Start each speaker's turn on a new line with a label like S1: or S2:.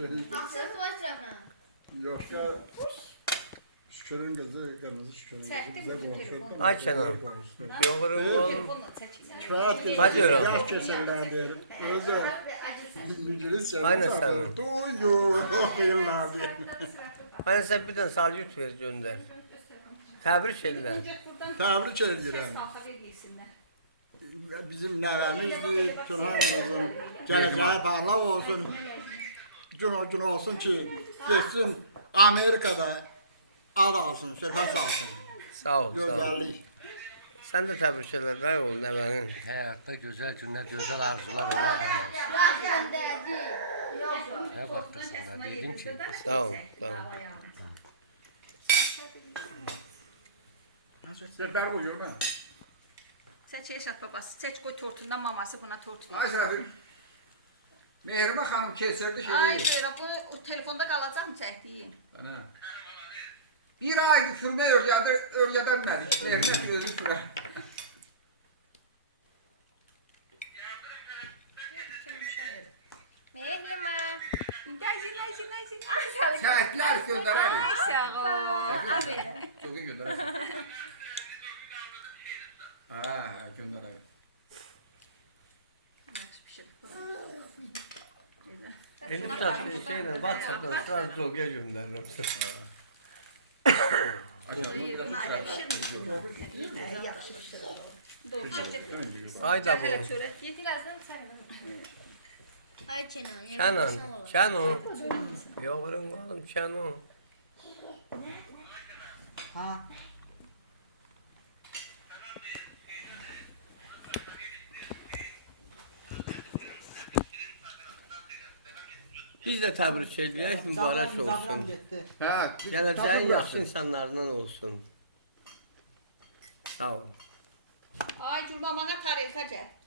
S1: Yok ya. Şükürün kızı, kırmızı şükürün kızı. Bize borçluydum.
S2: Ay Kenan. Yollarım oğlum.
S1: Kıraat kızı.
S2: Hadi öyle.
S1: Yaş kesenler diyelim. Özü. İngiliz
S2: Aynen
S1: yazı.
S2: sen.
S1: Duyuyor. Okuyurlar diye.
S2: Hani sen bir tane salyut ver gönder. Tebrik ederler.
S1: Tebrik ediyorum. Bizim nəvəmiz, gələcəyə bağlı olsun, gün olsun ki, geçsin Amerika'da ad alsın, şöhret alsın.
S2: Sağ ol, sağ ol.
S1: Gözəllik.
S2: Sen de tebrik ederler oğlum nevenin.
S3: Hayatta güzel günler, güzel arzular. Ne baktın sana dedim ki.
S2: Sağ ol, sağ ol.
S1: Sefər buyur ben.
S4: Seç Eşat babası, seç koy tortundan maması buna tort ver.
S5: Ay Şərəfim, Mehriban xanım keçirdi şey
S4: Ay
S5: deyil.
S4: Zeyra, bu telefonda qalacaq mı çəkdiyin?
S5: Bir ay sürmə öyrədənmədik. Mehriban özü sürər. Şəhətlər göndərərik.
S4: Ay sağ ol.
S5: Çoxun göndərərik. Hə, göndərərik.
S2: Elif tatlı şeyle WhatsApp'tan sıra zolga gönderirim.
S5: Açalım, bunu biraz uçlar.
S2: Hayda bu. Kenan, Kenan. Yavrum oğlum Kenan. Biz de tebrik ediyoruz, mübarek olsun.
S5: Hə,
S2: Geleceğin yaşlı insanlarından olsun. Sağ ol.
S4: Ay Gülbabana tarixə gəl.